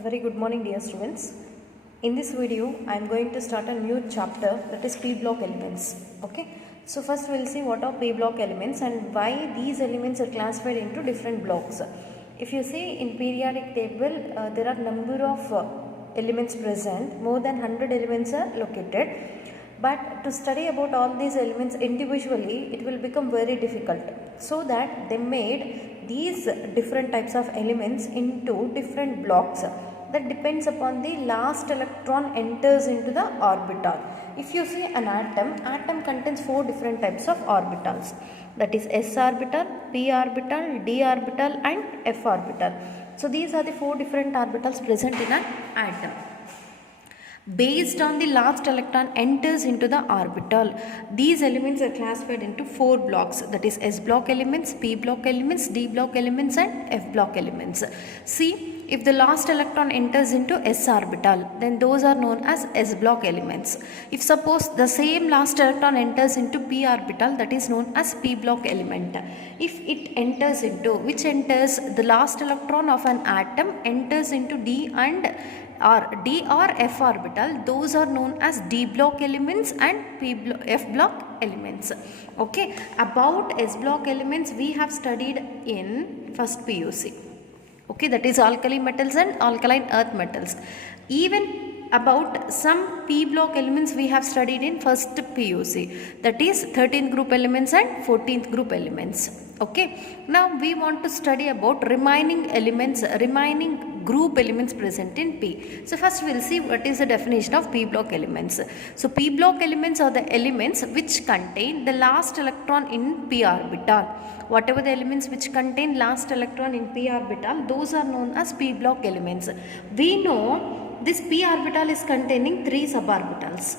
A very good morning, dear students. In this video I am going to start a new chapter, that is p block elements. Okay, so first we will see what are p block elements and why these elements are classified into different blocks. If you see in periodic table, there are number of elements present, more than 100 elements are located, but to study about all these elements individually it will become very difficult. So that they made these different types of elements into different blocks that depends upon the last electron enters into the orbital. If you see an atom contains 4 different types of orbitals, that is s orbital, p orbital, d orbital and f orbital. So these are the 4 different orbitals present in an atom. Based on the last electron enters into the orbital, these elements are classified into 4 blocks, that is s block elements, p block elements, d block elements and f block elements. See, if the last electron enters into s orbital, then those are known as s block elements. If suppose the same last electron enters into p orbital, that is known as p block element. If it enters into, which enters, the last electron of an atom enters into d or f orbital, those are known as d block elements and f block elements. Okay, about s block elements we have studied in first PUC. Okay, that is alkali metals and alkaline earth metals. Even about some p block elements we have studied in first PUC, that is 13th group elements and 14th group elements. Okay, now we want to study about remaining group elements present in P. So first we will see what is the definition of p block elements. So p block elements are the elements which contain the last electron in p orbital. Whatever the elements which contain last electron in p orbital, those are known as p block elements. We know this p orbital is containing 3 suborbitals.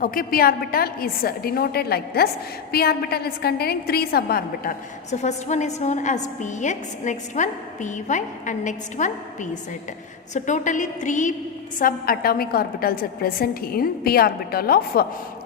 Okay, p orbital is denoted like this. P orbital is containing 3 suborbital. So first one is known as px, next one py and next one pz. So totally 3 subatomic orbitals are present in p orbital of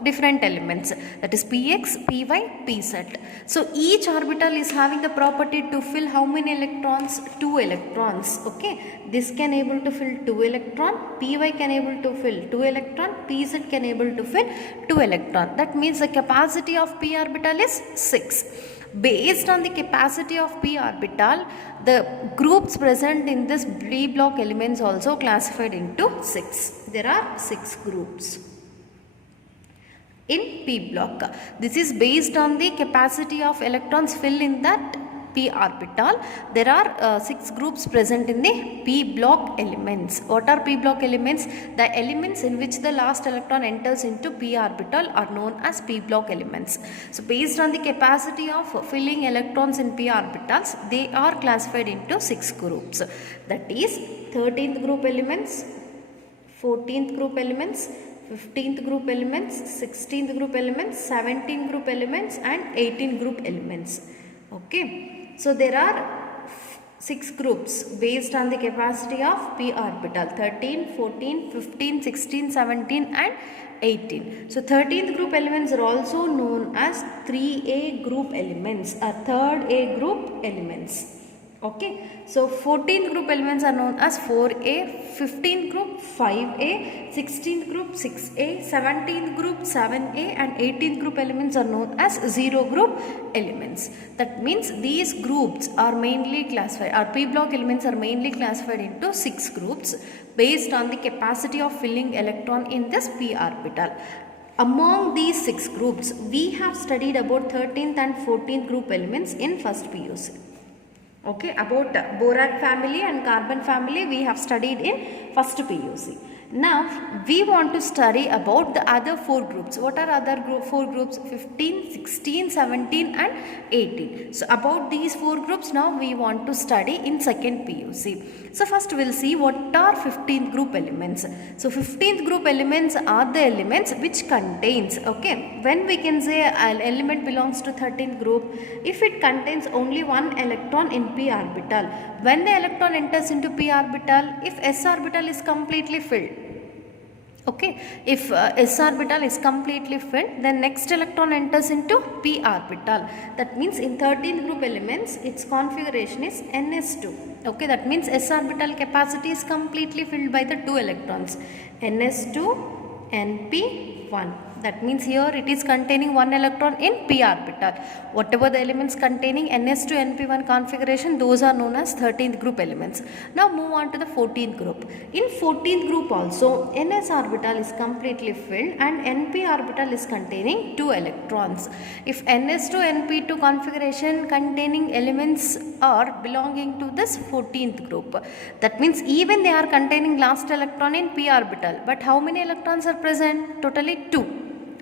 different elements, that is px, py, pz. So each orbital is having the property to fill how many electrons? 2 electrons. Okay, this can able to fill 2 electron, py can able to fill 2 electron, pz can able to fill 2 electron. That means the capacity of p orbital is 6. Based on the capacity of p orbital, the groups present in this p block elements also classified into 6. There are 6 groups in p block. This is based on the capacity of electrons fill in that p orbital. There are 6 groups present in the p block elements. What are p block elements? The elements in which the last electron enters into p orbital are known as p block elements. So based on the capacity of filling electrons in p orbitals, they are classified into 6 groups, that is 13th group elements, 14th group elements, 15th group elements, 16th group elements, 17th group elements and 18th group elements. Okay. So there are 6 groups based on the capacity of p orbital, 13, 14, 15, 16, 17 and 18. So 13th group elements are also known as 3a group elements or 3rd A group elements. Okay, so 14th group elements are known as 4a, 15th group 5a, 16th group 6a, 17th group 7a and 18th group elements are known as 0 group elements. That means these groups are mainly classified, or p block elements are mainly classified into 6 groups based on the capacity of filling electron in this p orbital. Among these 6 groups, we have studied about 13th and 14th group elements in first PUC. Okay, about boron family and carbon family we have studied in first PUC. Now we want to study about the other 4 groups. What are other 4 groups? 15, 16, 17 and 18. So about these 4 groups now we want to study in second PUC. So first we will see what are 15th group elements. So 15th group elements are the elements which contains, okay, when we can say an element belongs to 13th group, if it contains only 1 electron in p orbital. When the electron enters into p orbital, if s orbital is completely filled, Okay, if s orbital is completely filled, then next electron enters into p orbital. That means in 13th group elements its configuration is ns2. Okay, that means s orbital capacity is completely filled by the 2 electrons, ns2 np1. That means here it is containing 1 electron in p orbital. Whatever the elements containing ns2 np1 configuration, those are known as 13th group elements. Now move on to the 14th group. In 14th group also ns orbital is completely filled and np orbital is containing 2 electrons. If ns2 np2 configuration containing elements are belonging to this 14th group, that means even they are containing last electron in p orbital, but how many electrons are present? Totally 2.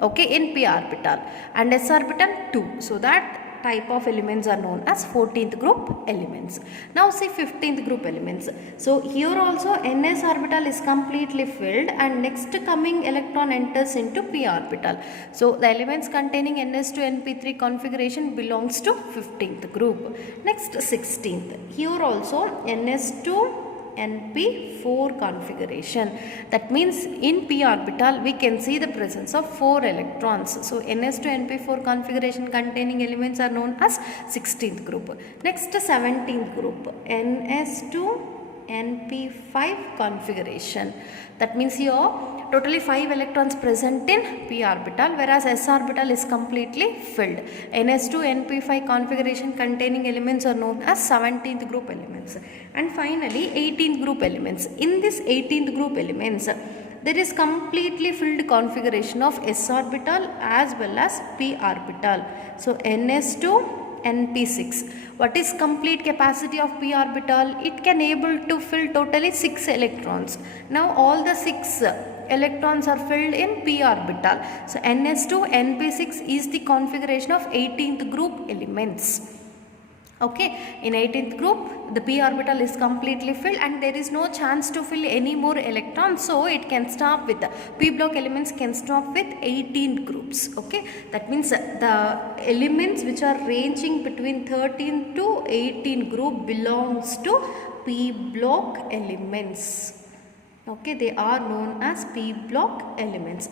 Okay, in p orbital, and s orbital 2. So that type of elements are known as 14th group elements. Now see 15th group elements. So here also ns orbital is completely filled and next coming electron enters into p orbital. So the elements containing ns2 np3 configuration belongs to 15th group. Next 16th. Here also ns2 np4 configuration. That means in p orbital we can see the presence of 4 electrons. So ns2 np4 configuration containing elements are known as 16th group. Next 17th group, ns2 np5 configuration. That means here totally 5 electrons present in p orbital, whereas s orbital is completely filled. ns2 np5 configuration containing elements are known as 17th group elements. And finally 18th group elements. In this 18th group elements, there is completely filled configuration of s orbital as well as p orbital. So ns2 np6. What is complete capacity of p orbital? It can able to fill totally 6 electrons. Now all the 6 electrons are filled in p orbital. So ns2 np6 is the configuration of 18th group elements. Okay, in 18th group the p orbital is completely filled and there is no chance to fill any more electrons, so it can stop with p block elements can stop with 18 groups. Okay, that means the elements which are ranging between 13 to 18 group belongs to p block elements. Okay, they are known as p block elements.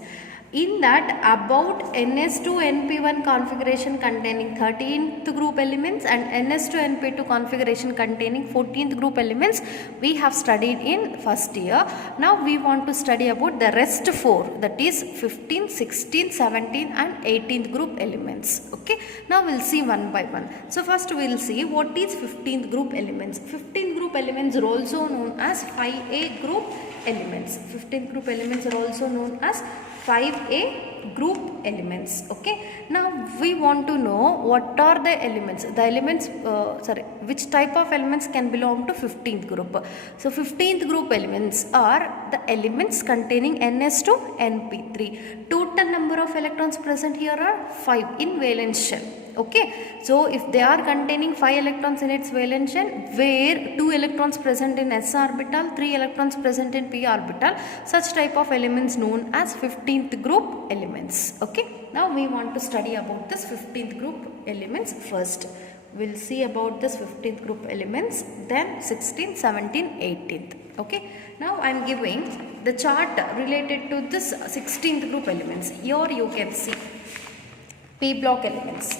In that, about ns2 np1 configuration containing 13th group elements and ns2 np2 configuration containing 14th group elements we have studied in first year. Now we want to study about the rest 4, that is 15, 16, 17 and 18th group elements. Okay, now we'll see one by one. So first we'll see what is 15th group elements. 15th group elements are also known as 5a group elements. 15th group elements are also known as 5a group elements. Okay, now we want to know what are the elements. The elements which type of elements can belong to 15th group. So 15th group elements are the elements containing ns2 np3. Total number of electrons present here are 5 in valence shell. Okay, so if they are containing 5 electrons in its valence shell, where 2 electrons present in s orbital, 3 electrons present in p orbital, such type of elements known as 15th group elements. Okay, now we want to study about this 15th group elements first. We'll see about this 15th group elements, then 16, 17, 18th. Okay, now I am giving the chart related to this 16th group elements. Here you can see p block elements.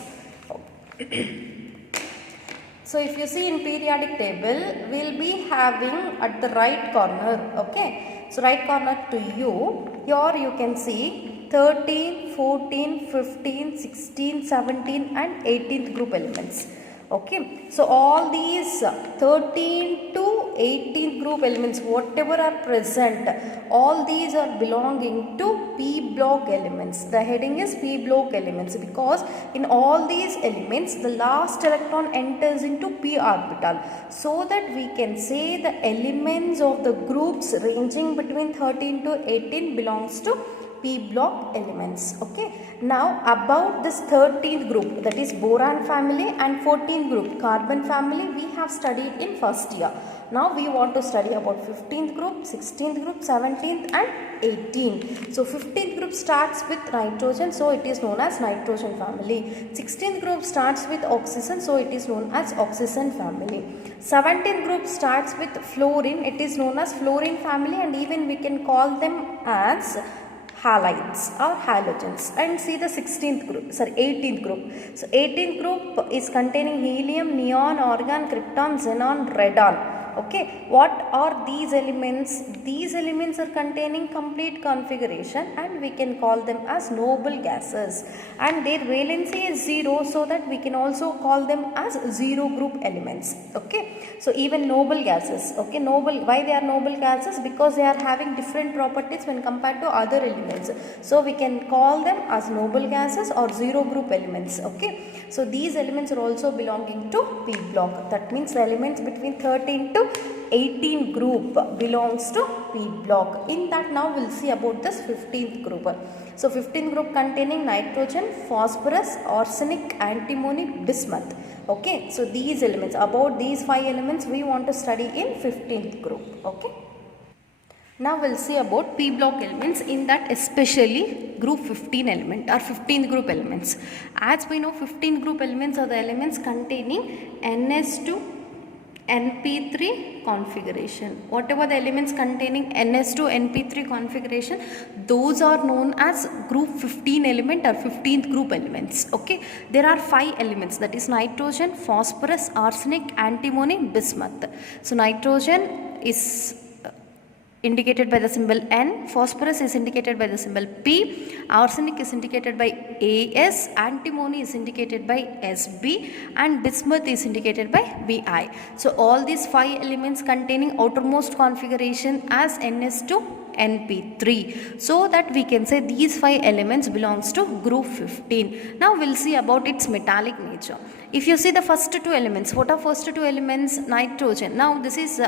So if you see in periodic table, we'll be having at the right corner, okay, so right corner to you, here you can see 13, 14, 15, 16, 17 and 18th group elements. Okay, so all these 13 to 18th group elements, whatever are present, all these are belonging to p block elements. The heading is p block elements because in all these elements the last electron enters into p orbital, so that we can say the elements of the groups ranging between 13 to 18 belongs to p block elements. Okay, now about this 13th group, that is boron family, and 14th group carbon family, we have studied in first year. Now we want to study about 15th group, 16th group, 17th and 18th. So 15th group starts with nitrogen, so it is known as nitrogen family. 16th group starts with oxygen, so it is known as oxygen family. 17th group starts with fluorine, it is known as fluorine family, and even we can call them as halides or halogens. And see the 18th group. So 18th group is containing helium, neon, argon, krypton, xenon, radon. Okay, what are these elements? These elements are containing complete configuration, and we can call them as noble gases, and their valency is 0, so that we can also call them as 0 group elements. Okay, so even noble gases, okay, noble, why they are noble gases? Because they are having different properties when compared to other elements, so we can call them as noble gases or 0 group elements. Okay, so these elements are also belonging to p block. That means the elements between 13 to 18 group belongs to p block. In that, now we'll see about this 15th group. So 15th group containing nitrogen, phosphorus, arsenic, antimony, bismuth. Okay, so these elements, about these 5 elements we want to study in 15th group. Okay, now we'll see about p block elements, in that especially group 15 element or 15th group elements. As we know, 15th group elements are the elements containing NS2 NP3 configuration. Whatever the elements containing NS2 NP3 configuration, those are known as group 15 element or 15th group elements. Okay, there are 5 elements, that is nitrogen, phosphorus, arsenic, antimony, bismuth. So nitrogen is indicated by the symbol N, phosphorus is indicated by the symbol P, arsenic is indicated by AS, antimony is indicated by SB, and bismuth is indicated by BI. So all these 5 elements containing outermost configuration as NS2 NP3, so that we can say these 5 elements belongs to group 15. Now we'll see about its metallic nature. If you see the first 2 elements, what are first 2 elements? Nitrogen. Now this is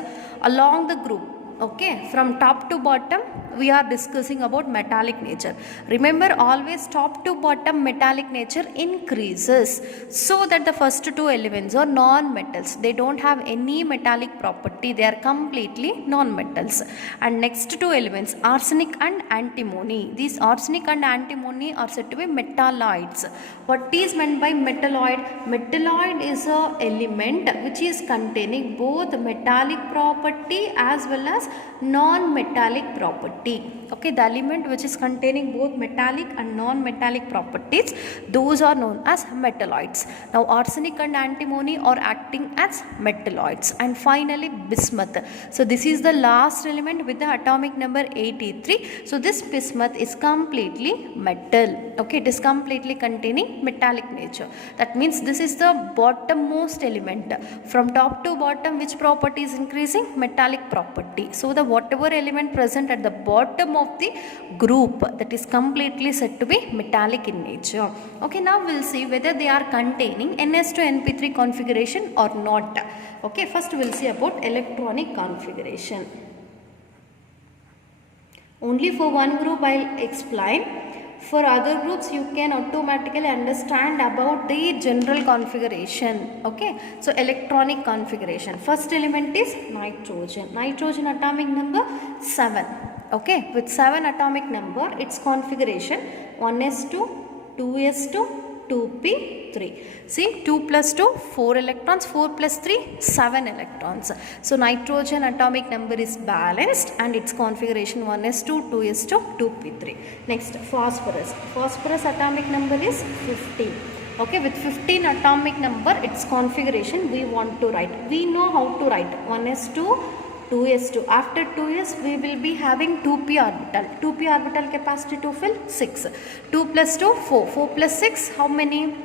along the group. Okay, from top to bottom we are discussing about metallic nature. Remember, always top to bottom metallic nature increases, so that the first 2 elements are non-metals. They don't have any metallic property, they are completely non-metals. And next 2 elements, arsenic and antimony. These arsenic and antimony are said to be metalloids. What is meant by metalloid? Metalloid is a element which is containing both metallic property as well as non-metallic property. Okay, the element which is containing both metallic and non-metallic properties, those are known as metalloids. Now arsenic and antimony are acting as metalloids. And finally bismuth. So this is the last element with the atomic number 83. So this bismuth is completely metal. Okay, it is completely containing metallic nature. That means this is the bottommost element. From top to bottom, which property is increasing? Metallic property. So the whatever element present at the bottom of the group, that is completely said to be metallic in nature. Okay, now we'll see whether they are containing NS2 NP3 configuration or not. Okay, first we'll see about electronic configuration. Only for one group I'll explain. For other groups you can automatically understand about the general configuration. Okay, so electronic configuration. First element is nitrogen. Nitrogen atomic number 7. Okay, with 7 atomic number, its configuration 1s2, 2s2, 2p3. See, 2 plus 2, 4 electrons, 4 plus 3, 7 electrons. So nitrogen atomic number is balanced and its configuration 1s2, 2s2, 2p3. Next, phosphorus. Phosphorus atomic number is 15. Okay, with 15 atomic number, its configuration we want to write. We know how to write 1s2, 2s2. After 2s we will be having 2p orbital. 2p orbital capacity to fill 6. 2 plus 2, 4. 4 plus 6, how many?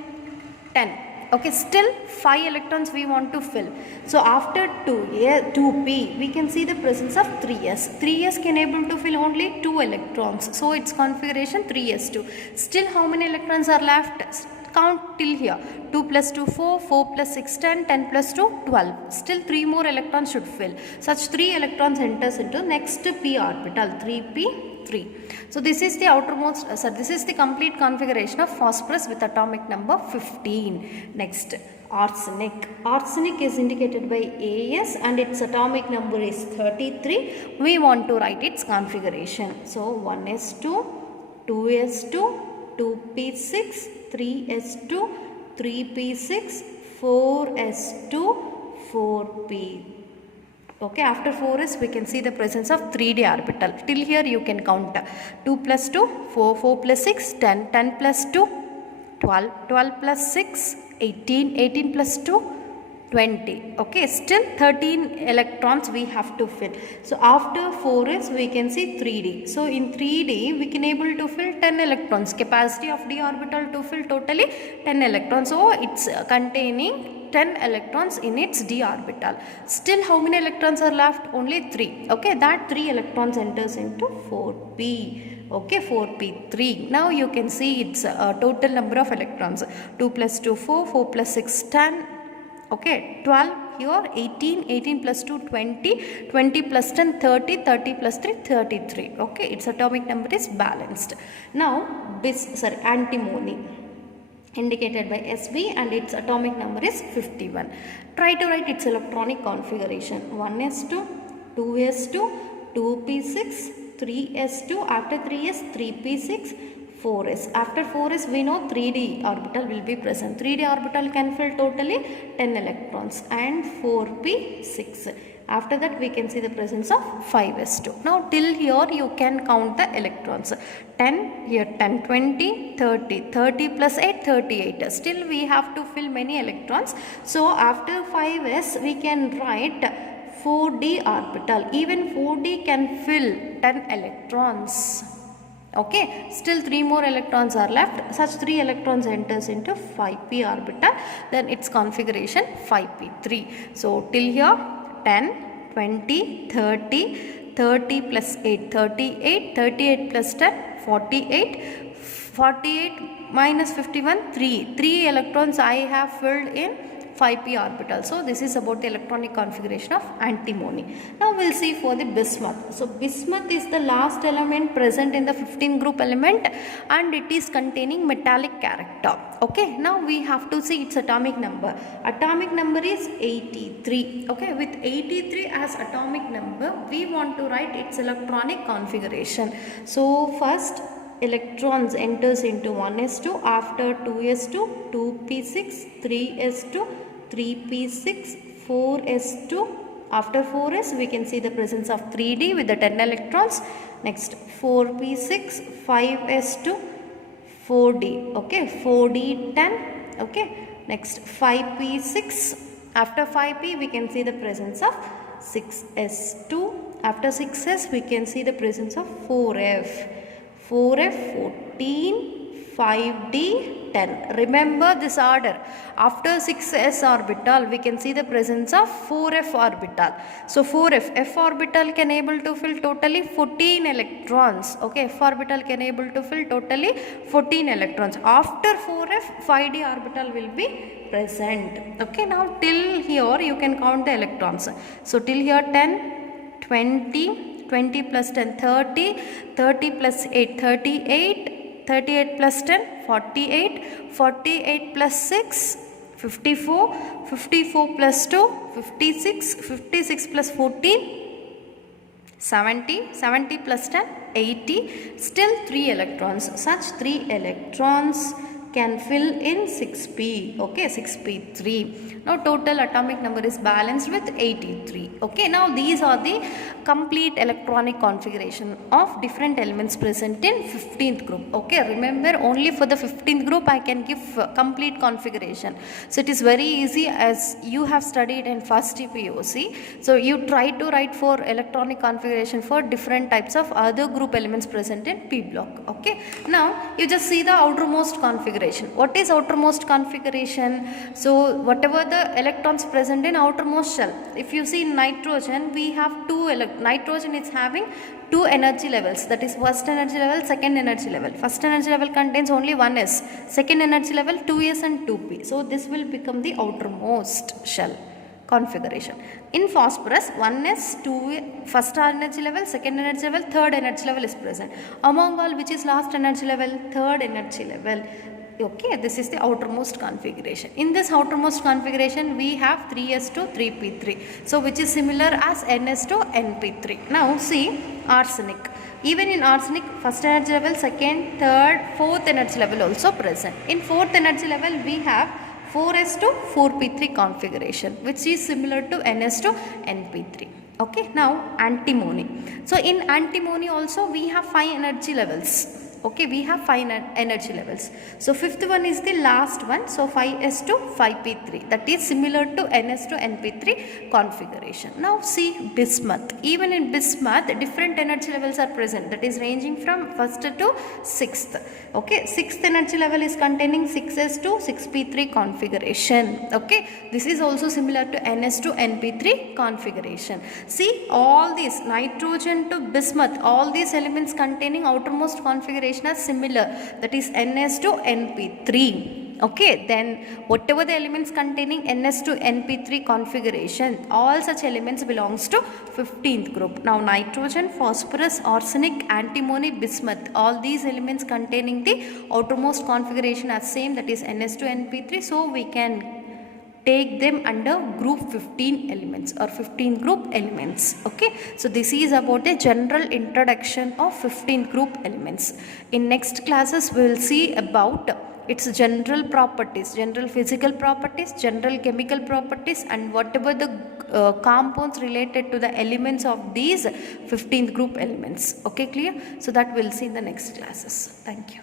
10. Okay, still 5 electrons we want to fill. So after 2p we can see the presence of 3s. 3s can able to fill only 2 electrons. So its configuration 3s2. Still how many electrons are left? Count till here. 2 plus 2, 4, 4 plus 6, 10, 10 plus 2, 12. Still 3 more electrons should fill. Such 3 electrons enters into next p orbital, 3p 3. So this is the outermost, this is the complete configuration of phosphorus with atomic number 15. Next, arsenic. Arsenic is indicated by As and its atomic number is 33. We want to write its configuration. So 1s2, 2s2, 2p6, 3s2, 3p6, 4s2, 4p. Okay, after 4s we can see the presence of 3d orbital. Till here you can count 2 plus 2, 4, 4 plus 6, 10, 10 plus 2, 12, 12 plus 6, 18, 18 plus 2, 20. Okay, still 13 electrons we have to fill. So after 4s we can see 3d. So in 3d we can able to fill 10 electrons. Capacity of d orbital to fill totally 10 electrons. So it's containing 10 electrons in its d orbital. Still how many electrons are left? Only 3. Okay, that 3 electrons enters into 4p. Okay, 4p3. Now you can see its total number of electrons. 2 plus 2, 4, 4 plus 6, 10. Okay, 12 here, 18, 18 plus 2, 20, 20 plus 10, 30, 30 plus 3, 33. Okay, its atomic number is balanced. Now, antimony indicated by Sb and its atomic number is 51. Try to write its electronic configuration. 1s2, 2s2, 2p6, 3s2, after 3s, 3p6, 4s. After 4s we know 3d orbital will be present. 3d orbital can fill totally 10 electrons and 4p6. After that we can see the presence of 5s2. Now till here you can count the electrons. 10, here 10, 20, 30, 30 plus 8, 38. Still we have to fill many electrons. So after 5s we can write 4d orbital. Even 4d can fill 10 electrons. Okay, still 3 more electrons are left. Such 3 electrons enters into 5p orbital. Then its configuration 5p3. So till here 10, 20, 30, 30 plus 8, 38, 38 plus 10, 48, 48 minus 51, 3. 3 electrons I have filled in 5p orbital. So this is about the electronic configuration of antimony. Now we'll see for the bismuth. So bismuth is the last element present in the 15 group element and it is containing metallic character. Okay, now we have to see its atomic number. Atomic number is 83. Okay, with 83 as atomic number we want to write its electronic configuration. So first electrons enters into 1s2, after 2s2, 2p6, 3s2, 3p6, 4s2. After 4s we can see the presence of 3d with the 10 electrons. Next 4p6, 5s2, 4d. Okay, 4d 10. Okay, next 5p6. After 5p we can see the presence of 6s2. After 6s we can see the presence of 4f. 4f 14, 5d 10. Remember this order. After 6s orbital we can see the presence of 4f orbital. So 4f, f orbital can able to fill totally 14 electrons. Okay, f orbital can able to fill totally 14 electrons. After 4f 5d orbital will be present. Okay, now till here you can count the electrons. So till here 10, 20, 20 plus 10, 30, 30 plus 8, 38, 38 plus 10, 48, 48 plus 6, 54, 54 plus 2, 56, 56 plus 14, 70, 70 plus 10, 80, still 3 electrons. Such 3 electrons can fill in 6p. Okay, 6p3. Now total atomic number is balanced with 83. Okay, now these are the complete electronic configuration of different elements present in 15th group. Okay, remember only for the 15th group I can give complete configuration. So it is very easy as you have studied in first POC. So you try to write for electronic configuration for different types of other group elements present in P block. Okay, now you just see the outermost configuration. What is outermost configuration? So whatever the electrons present in outermost shell. If you see nitrogen, we have nitrogen is having 2 energy levels, that is first energy level, second energy level. First energy level contains only 1s, second energy level 2s and 2p. So this will become the outermost shell. configuration. In phosphorus, 1s, 2, first energy level, second energy level, third energy level is present. Among all, which is last energy level? Third energy level. Okay, this is the outermost configuration. In this outermost configuration, we have 3s2, 3p3. So, which is similar as ns2, np3. Now, see arsenic. Even in arsenic, first energy level, second, third, fourth energy level also present. In fourth energy level, we have 4s2, 4p3 configuration, which is similar to ns2, np3. Okay, now antimony. So, in antimony also, we have 5 energy levels. Okay, we have 5 energy levels. So, fifth one is the last one. So, 5s2, 5p3. That is similar to ns2, np3 configuration. Now, see bismuth. Even in bismuth, different energy levels are present. That is ranging from first to sixth. Okay, sixth energy level is containing 6s2, 6p3 configuration. Okay, this is also similar to ns2, np3 configuration. See, all these nitrogen to bismuth, all these elements containing outermost configuration are similar, that is ns to np3. Okay, then whatever the elements containing ns to np3 configuration, all such elements belongs to 15th group. Now nitrogen, phosphorus, arsenic, antimony, bismuth, all these elements containing the outermost configuration are same, that is ns to np3. So we can take them under group 15 elements or 15 group elements. Okay, so this is about the general introduction of 15 group elements. In next classes we will see about its general properties, general physical properties, general chemical properties, and whatever the compounds related to the elements of these 15th group elements. Okay, clear? So that we'll see in the next classes. Thank you.